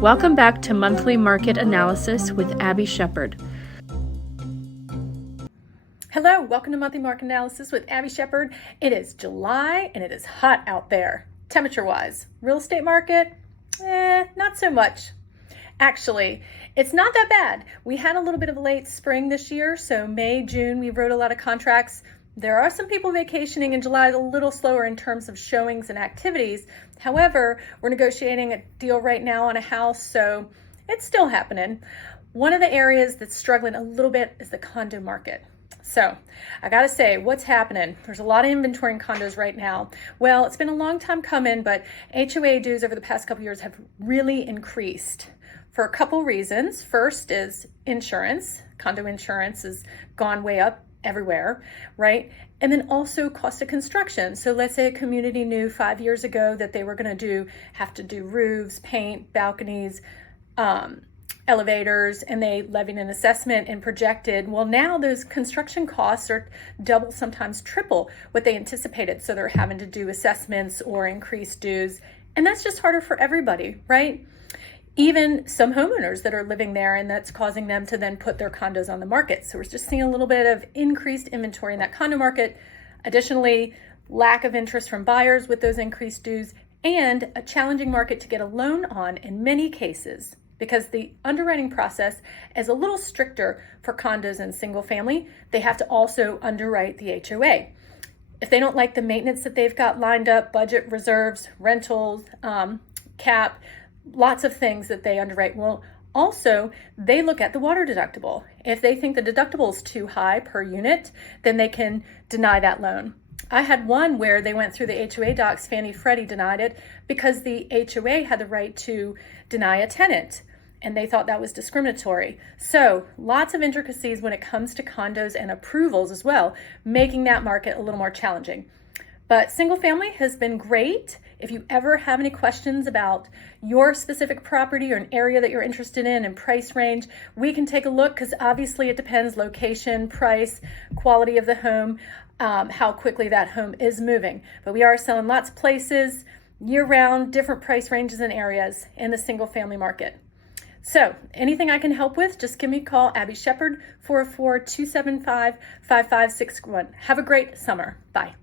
Welcome back to Monthly Market Analysis with Abbie Shepard. Hello, welcome to Monthly Market Analysis with Abbie Shepard. It is July and it is hot out there, temperature-wise. Real estate market, not so much. Actually, it's not that bad. We had a little bit of a late spring this year, so May, June, we wrote a lot of contracts. There are some people vacationing in July, a little slower in terms of showings and activities. However, we're negotiating a deal right now on a house, so it's still happening. One of the areas that's struggling a little bit is the condo market. So I gotta say, what's happening? There's a lot of inventory in condos right now. Well, it's been a long time coming, but HOA dues over the past couple years have really increased for a couple reasons. First is insurance. Condo insurance has gone way up everywhere, right? And then also cost of construction. So let's say a community knew 5 years ago that they were going to have to do roofs, paint, balconies, elevators, and they levied an assessment and projected. Well, now those construction costs are double, sometimes triple what they anticipated. So they're having to do assessments or increase dues. And that's just harder for everybody, right? Even some homeowners that are living there, and that's causing them to then put their condos on the market. So we're just seeing a little bit of increased inventory in that condo market. Additionally, lack of interest from buyers with those increased dues, and a challenging market to get a loan on in many cases because the underwriting process is a little stricter for condos and single family. They have to also underwrite the HOA. If they don't like the maintenance that they've got lined up, budget reserves, rentals, cap, lots of things that they underwrite. Well, also, they look at the water deductible. If they think the deductible is too high per unit, then they can deny that loan. I had one where they went through the HOA docs, Fannie Freddie denied it because the HOA had the right to deny a tenant, and they thought that was discriminatory. So lots of intricacies when it comes to condos and approvals as well, making that market a little more challenging. But single family has been great. If you ever have any questions about your specific property or an area that you're interested in and price range, we can take a look because obviously it depends location, price, quality of the home, how quickly that home is moving. But we are selling lots of places year round, different price ranges and areas in the single family market. So anything I can help with, just give me a call, Abbie Shepard, 404-275-5561. Have a great summer. Bye.